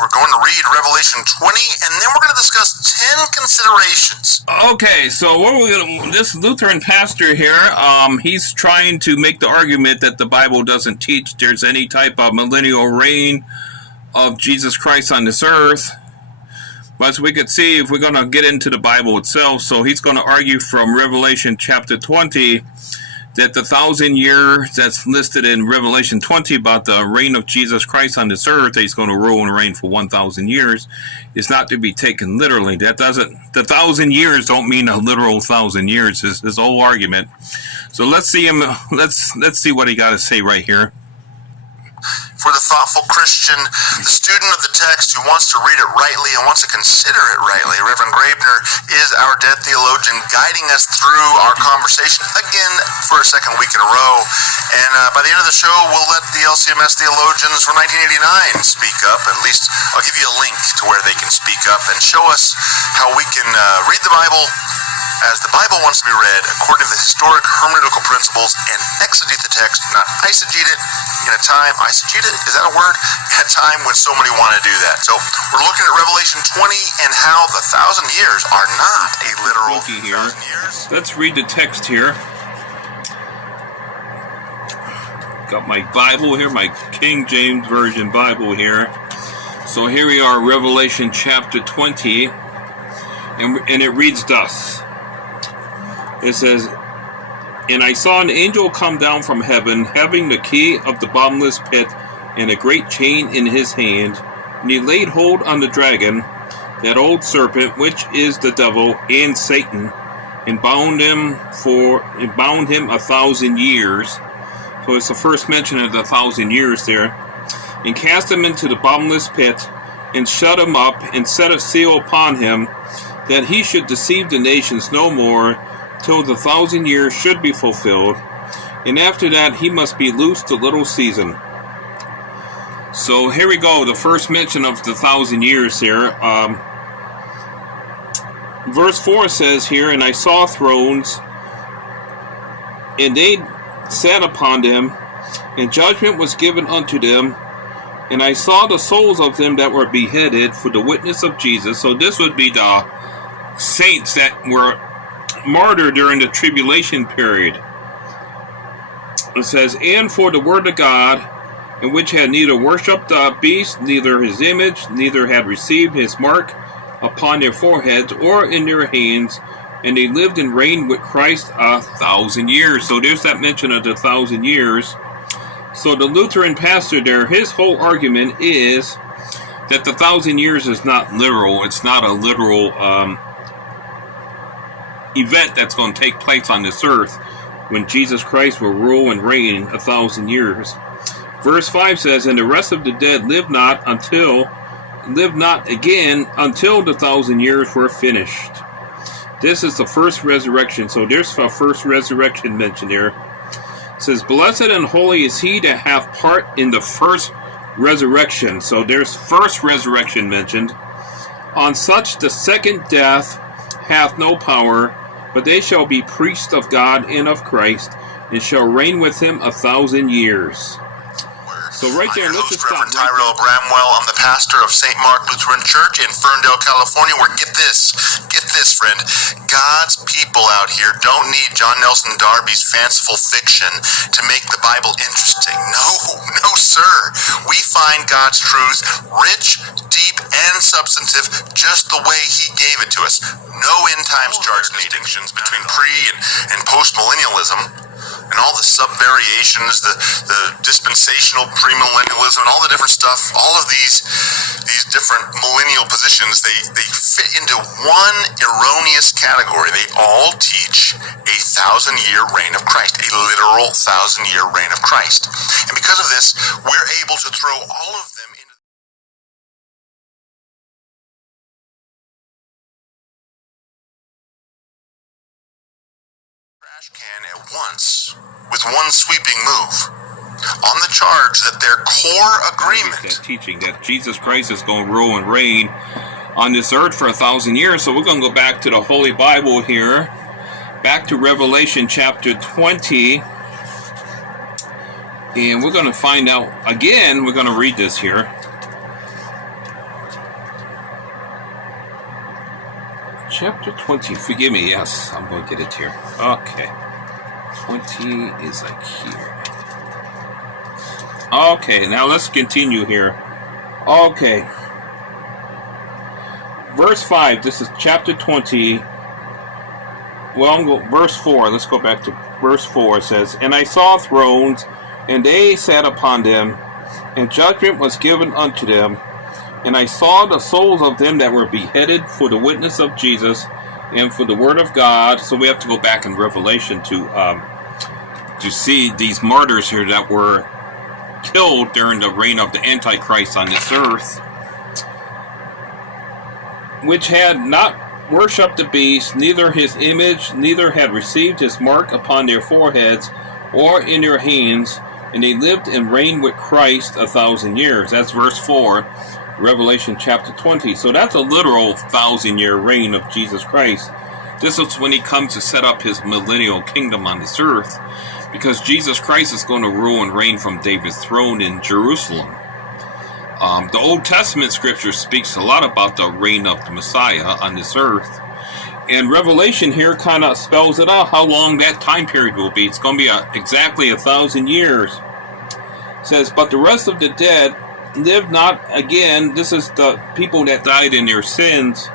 We're going to read Revelation 20, and then we're going to discuss 10 considerations. Okay, so what we're gonna, this Lutheran pastor here, he's trying to make the argument that the Bible doesn't teach there's any type of millennial reign of Jesus Christ on this earth. But as we could see, if we're going to get into the Bible itself, so he's going to argue from Revelation chapter 20 that the 1,000 years that's listed in Revelation 20 about the reign of Jesus Christ on this earth, that he's going to rule and reign for 1,000 years, is not to be taken literally. That doesn't, the 1,000 years don't mean a literal 1,000 years. His whole argument. So let's see him. Let's see what he got to say right here. For the thoughtful Christian, the student of the text who wants to read it rightly and wants to consider it rightly, Reverend Graebner is our dead theologian guiding us through our conversation again for a second week in a row. And by the end of the show, we'll let the LCMS theologians from 1989 speak up. At least I'll give you a link to where they can speak up and show us how we can read the Bible as the Bible wants to be read, according to the historic hermeneutical principles, and exegete the text, not eisegete it, in a time, eisegete it, is that a word? In a time when so many want to do that. So we're looking at Revelation 20 and how the 1,000 years are not a literal 1,000 years. Let's read the text here. Got my Bible here, my King James Version Bible here. So here we are, Revelation chapter 20, and it reads thus. It says, "And I saw an angel come down from heaven, having the key of the bottomless pit and a great chain in his hand. And he laid hold on the dragon, that old serpent, which is the devil and Satan, and bound him 1,000 years." So it's the first mention of the 1,000 years there. "And cast him into the bottomless pit, and shut him up, and set a seal upon him, that he should deceive the nations no more, till the 1,000 years should be fulfilled, and after that he must be loosed a little season." So here we go, the first mention of the 1,000 years here. Verse 4 says here, "And I saw thrones, and they sat upon them, and judgment was given unto them. And I saw the souls of them that were beheaded for the witness of Jesus." So this would be the saints that were martyred during the tribulation period. It says, "And for the word of God, and which had neither worshipped the beast, neither his image, neither had received his mark upon their foreheads or in their hands, and they lived and reigned with Christ 1,000 years." So there's that mention of the 1,000 years. So the Lutheran pastor there, his whole argument is that the 1,000 years is not literal. It's not a literal event that's going to take place on this earth when Jesus Christ will rule and reign 1,000 years. Verse 5 says, "And the rest of the dead lived not again until the 1,000 years were finished." This is the first resurrection. So there's the first resurrection mentioned here. It says, "Blessed and holy is he that hath part in the first resurrection." So there's first resurrection mentioned. "On such the second death hath no power, but they shall be priests of God and of Christ, and shall reign with him 1,000 years." So right there, let's just stop. Reverend Tyrell Bramwell, I'm the pastor of St. Mark Lutheran Church in Ferndale, California, where, get this, friend, God's people out here don't need John Nelson Darby's fanciful fiction to make the Bible interesting. No, sir. We find God's truth rich, deep, and substantive just the way he gave it to us. No end times charge distinctions between pre- and post-millennialism. And all the sub-variations, the dispensational premillennialism, and all the different stuff, all of these different millennial positions, they fit into one erroneous category. They all teach a 1,000-year reign of Christ, a literal 1,000-year reign of Christ. And because of this, we're able to throw all of them into can at once, with one sweeping move, on the charge that their core agreement, that teaching that Jesus Christ is going to rule and reign on this earth for 1,000 years. So we're going to go back to the Holy Bible here, back to Revelation chapter 20, and we're going to find out again. We're going to read this here. chapter 20. Forgive me, yes, I'm going to get it here. Okay. 20 is like here. Okay, now let's continue here. Okay. Verse 5, this is chapter 20. Well, verse 4, let's go back to verse 4. It says, And I saw thrones, and they sat upon them, and judgment was given unto them. And I saw the souls of them that were beheaded for the witness of Jesus and for the word of God. So we have to go back in Revelation to see these martyrs here that were killed during the reign of the Antichrist on this earth, which had not worshipped the beast, neither his image, neither had received his mark upon their foreheads or in their hands, and they lived and reigned with Christ 1,000 years. That's verse 4, Revelation chapter 20. So that's a literal 1,000-year reign of Jesus Christ. This is when he comes to set up his millennial kingdom on this earth, because Jesus Christ is going to rule and reign from David's throne in Jerusalem. The Old Testament scripture speaks a lot about the reign of the Messiah on this earth. And Revelation here kind of spells it out how long that time period will be. It's going to be exactly 1,000 years. It says, But the rest of the dead live not again. This is the people that died in their sins.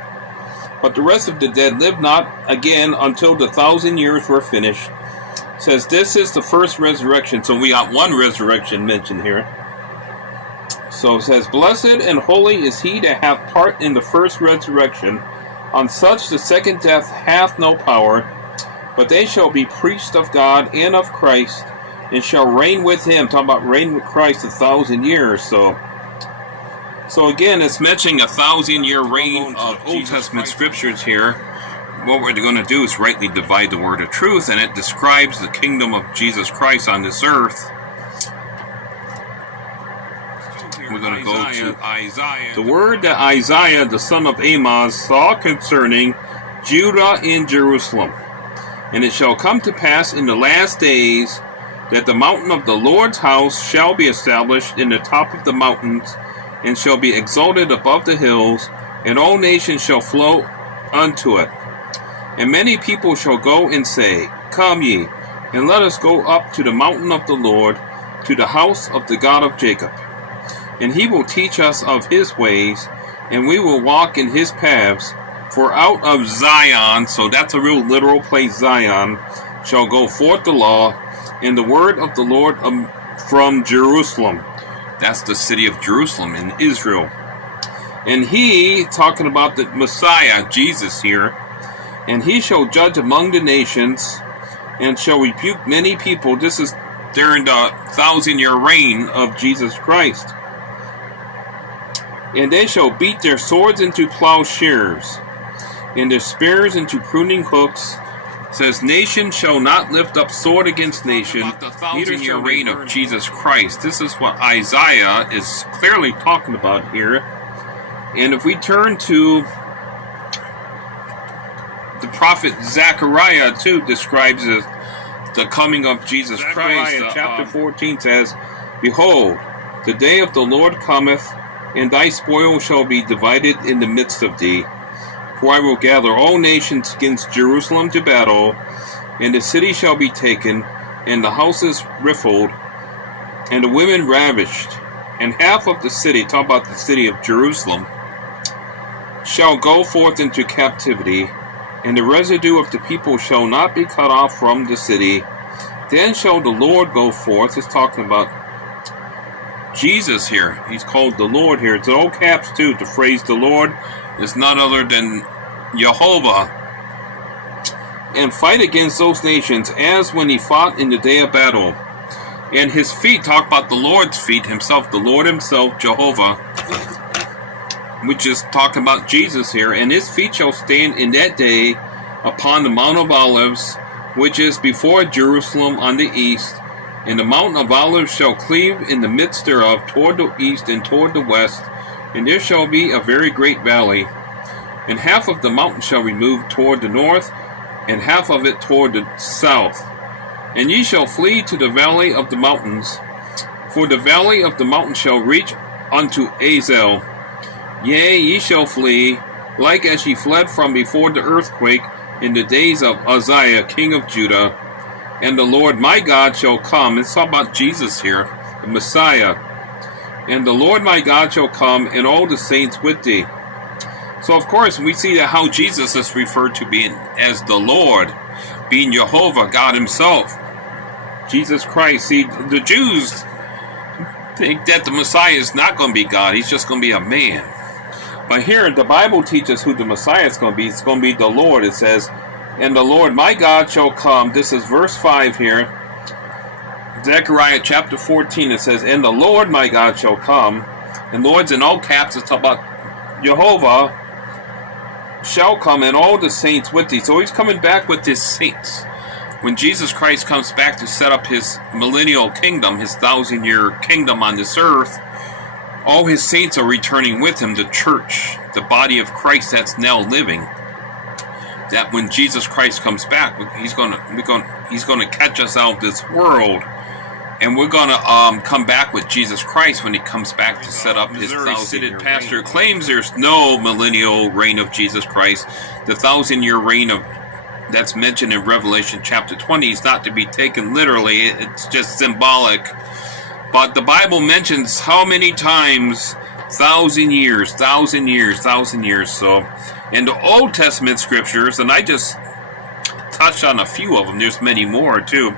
But the rest of the dead live not again until the 1,000 years were finished. It says, This is the first resurrection. So we got one resurrection mentioned here. So it says, Blessed and holy is he that hath part in the first resurrection. On such the second death hath no power, but they shall be priests of God and of Christ, and shall reign with him. Talking about reign with Christ 1,000 years. So again, it's mentioning 1,000-year reign of Old Testament scriptures here. What we're going to do is rightly divide the word of truth, and it describes the kingdom of Jesus Christ on this earth. We're going to go to Isaiah. The word that Isaiah, the son of Amoz, saw concerning Judah and Jerusalem. And it shall come to pass in the last days that the mountain of the Lord's house shall be established in the top of the mountains, and shall be exalted above the hills, and all nations shall flow unto it. And many people shall go and say, Come ye, and let us go up to the mountain of the Lord, to the house of the God of Jacob. And he will teach us of his ways, and we will walk in his paths. For out of Zion, so that's a real literal place, Zion, shall go forth the law, and the word of the Lord from Jerusalem. That's the city of Jerusalem in Israel. And he, talking about the Messiah, Jesus here, and he shall judge among the nations, and shall rebuke many people. This is during the 1,000-year reign of Jesus Christ. And they shall beat their swords into plowshares, and their spears into pruning hooks. It says, Nation shall not lift up sword against nation. The 1,000-year reign of Jesus Christ. This is what Isaiah is clearly talking about here. And if we turn to the prophet Zechariah, too, describes the coming of Jesus Christ. Chapter 14 says, Behold, the day of the Lord cometh, and thy spoil shall be divided in the midst of thee. For I will gather all nations against Jerusalem to battle, and the city shall be taken, and the houses rifled, and the women ravished, and half of the city, talk about the city of Jerusalem, shall go forth into captivity, and the residue of the people shall not be cut off from the city. Then shall the Lord go forth. It's talking about Jesus here. He's called the Lord here. It's all caps too. The phrase the Lord is none other than Jehovah. And fight against those nations as when he fought in the day of battle. And his feet, talk about the Lord's feet himself, the Lord himself, Jehovah, which is talking about Jesus here. And his feet shall stand in that day upon the Mount of Olives, which is before Jerusalem on the east. And the mountain of Olives shall cleave in the midst thereof toward the east and toward the west, and there shall be a very great valley. And half of the mountain shall remove toward the north, and half of it toward the south. And ye shall flee to the valley of the mountains, for the valley of the mountains shall reach unto Azel. Yea, ye shall flee, like as ye fled from before the earthquake in the days of Uzziah, king of Judah. And the Lord my God shall come. It's talking about Jesus here, the Messiah. And the Lord my God shall come, and all the saints with thee. So of course we see that how Jesus is referred to being as the Lord, being Jehovah, God himself, Jesus Christ. See, the Jews think that the Messiah is not going to be God, he's just going to be a man. But here the Bible teaches who the Messiah is going to be. It's going to be the Lord. It says, and the Lord my God shall come. This is verse 5 here, Zechariah chapter 14. It says, and the Lord my God shall come. And Lord's in all caps. It's about Jehovah shall come, and all the saints with thee. So he's coming back with his saints. When Jesus Christ comes back to set up his millennial kingdom, his 1,000-year kingdom on this earth, all his saints are returning with him, the church, the body of Christ that's now living. That when Jesus Christ comes back, he's gonna catch us out of this world, and we're gonna come back with Jesus Christ when he comes back to set up his 1,000-year pastor reign. Claims there's no millennial reign of Jesus Christ. The 1,000-year reign of that's mentioned in Revelation chapter 20 is not to be taken literally. It's just symbolic. But the Bible mentions how many times 1,000 years, 1,000 years, 1,000 years. So in the Old Testament scriptures, and I just touched on a few of them, there's many more too,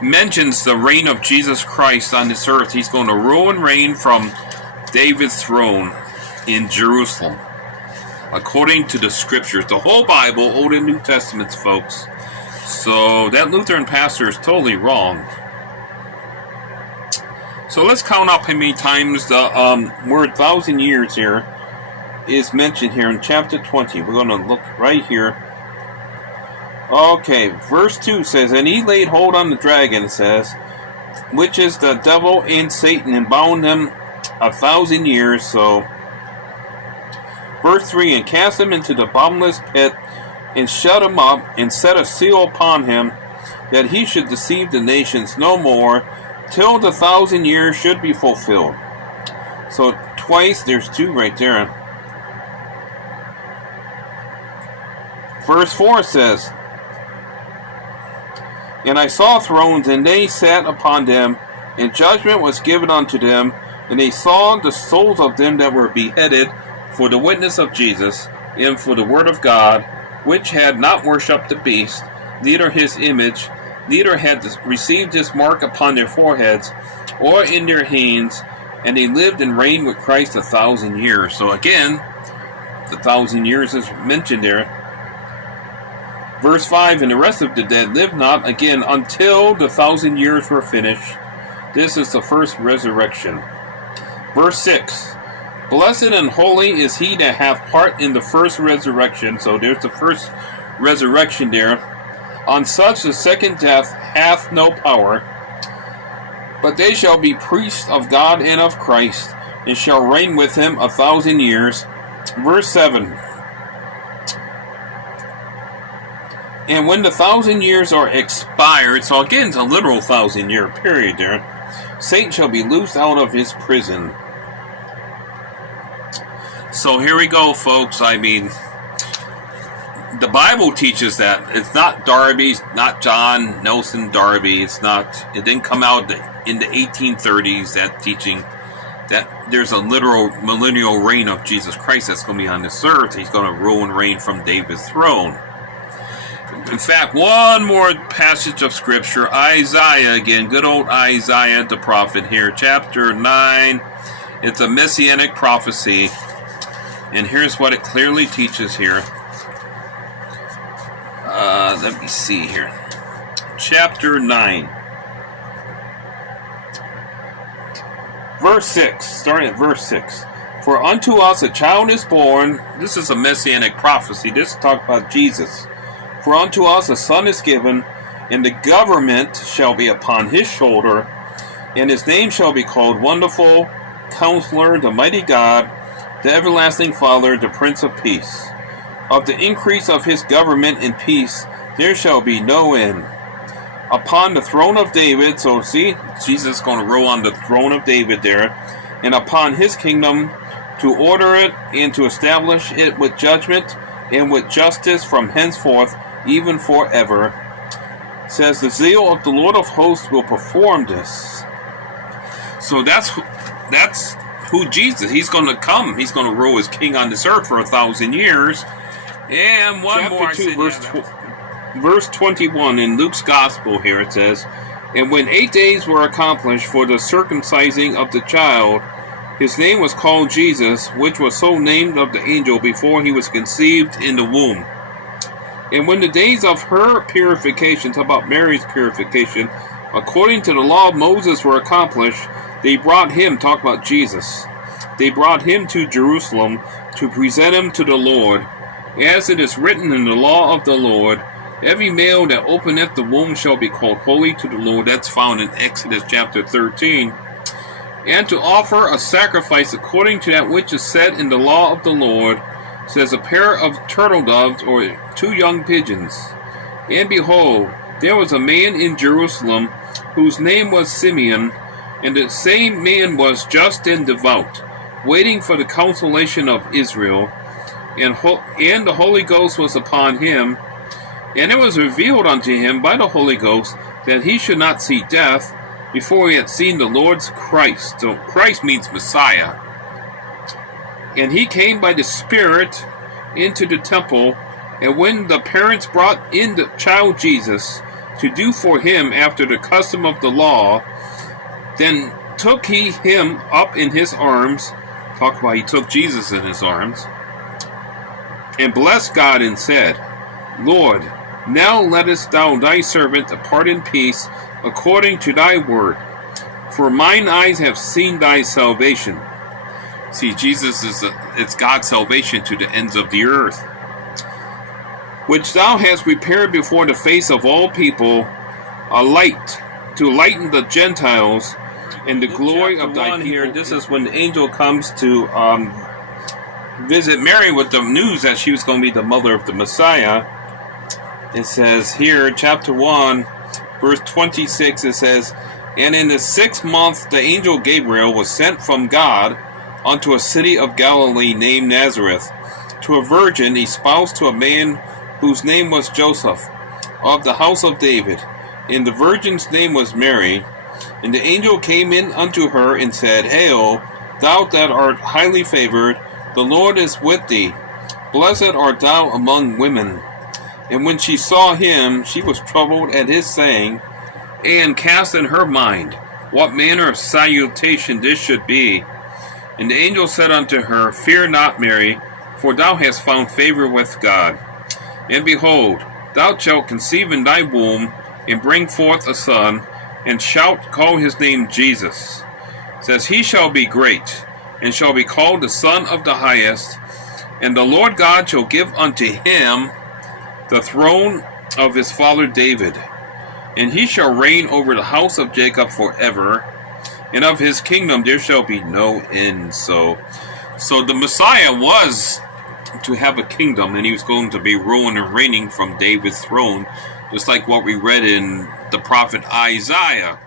mentions the reign of Jesus Christ on this earth. He's going to rule and reign from David's throne in Jerusalem, according to the scriptures. The whole Bible, Old and New Testaments, folks. So that Lutheran pastor is totally wrong. So let's count up how many times the word 1,000 years here is mentioned here in chapter 20. We're going to look right here. Okay, verse 2 says, and he laid hold on the dragon, it says, which is the devil and Satan, and bound him 1,000 years. So verse 3, and cast him into the bottomless pit, and shut him up, and set a seal upon him, that he should deceive the nations no more, till the 1,000 years should be fulfilled. So twice, there's two right there. Verse 4 says, and I saw thrones, and they sat upon them, and judgment was given unto them, and they saw the souls of them that were beheaded for the witness of Jesus, and for the word of God, which had not worshipped the beast, neither his image, neither had received his mark upon their foreheads, or in their hands, and they lived and reigned with Christ 1,000 years. So again, the 1,000 years is mentioned there. Verse 5, and the rest of the dead lived not again until the 1,000 years were finished. This is the first resurrection. Verse 6, blessed and holy is he that hath part in the first resurrection. So there's the first resurrection there. On such the second death hath no power, but they shall be priests of God and of Christ, and shall reign with him 1,000 years. Verse 7, and when the 1,000 years are expired, so again it's a literal 1,000-year period there, Satan shall be loosed out of his prison. So here we go, folks. I mean, the Bible teaches that. It's not Darby's, not John Nelson Darby. It didn't come out in the 1830s, that teaching that there's a literal millennial reign of Jesus Christ that's going to be on this earth. He's going to rule and reign from David's throne. In fact, one more passage of scripture, Isaiah again, good old Isaiah the prophet here, chapter 9. It's a messianic prophecy, and here's what it clearly teaches here. Let me see here. Chapter 9. Verse 6, starting at verse 6. For unto us a child is born. This is a messianic prophecy. This talks about Jesus. For unto us a son is given, and the government shall be upon his shoulder, and his name shall be called Wonderful, Counselor, the Mighty God, the Everlasting Father, the Prince of Peace. Of the increase of his government and peace there shall be no end. Upon the throne of David, so see, Jesus is going to rule on the throne of David there, and upon his kingdom, to order it and to establish it with judgment and with justice from henceforth, even forever. It says, the zeal of the Lord of hosts will perform this. So that's who Jesus. He's going to come. He's going to rule as king on this earth for 1,000 years. And one Chapter more, 2, verse 21 in Luke's gospel here it says, and when 8 days were accomplished for the circumcising of the child, his name was called Jesus, which was so named of the angel before he was conceived in the womb. And when the days of her purification, talk about Mary's purification, according to the law of Moses were accomplished, they brought him, talk about Jesus, they brought him to Jerusalem to present him to the Lord. As it is written in the law of the Lord, every male that openeth the womb shall be called holy to the Lord. That's found in Exodus chapter 13. And to offer a sacrifice according to that which is said in the law of the Lord, says a pair of turtle doves or 2 young pigeons. And behold, there was a man in Jerusalem whose name was Simeon, and the same man was just and devout, waiting for the consolation of Israel. And the Holy Ghost was upon him, and it was revealed unto him by the Holy Ghost that he should not see death before he had seen the Lord's Christ. So Christ means Messiah. And he came by the Spirit into the temple, and when the parents brought in the child Jesus to do for him after the custom of the law, then took he him up in his arms, talk about he took Jesus in his arms, and blessed God and said, Lord, now lettest thou thy servant depart in peace according to thy word, for mine eyes have seen thy salvation. See, Jesus it's God's salvation to the ends of the earth, which thou hast prepared before the face of all people, a light to lighten the Gentiles, and the glory of thy people. Here, this is when the angel comes to visit Mary with the news that she was going to be the mother of the Messiah. It says here, chapter 1, verse 26, it says, and in the 6th month the angel Gabriel was sent from God unto a city of Galilee named Nazareth, to a virgin espoused to a man whose name was Joseph, of the house of David, and the virgin's name was Mary. And the angel came in unto her and said, Hail, thou that art highly favored, the Lord is with thee. Blessed art thou among women. And when she saw him, she was troubled at his saying, and cast in her mind what manner of salutation this should be. And the angel said unto her, Fear not, Mary, for thou hast found favor with God. And behold, thou shalt conceive in thy womb, and bring forth a son, and shalt call his name Jesus. It says, He shall be great, and shall be called the Son of the Highest. And the Lord God shall give unto him the throne of his father David. And he shall reign over the house of Jacob forever, and of his kingdom there shall be no end. So the Messiah was to have a kingdom, and he was going to be ruling and reigning from David's throne, just like what we read in the prophet Isaiah.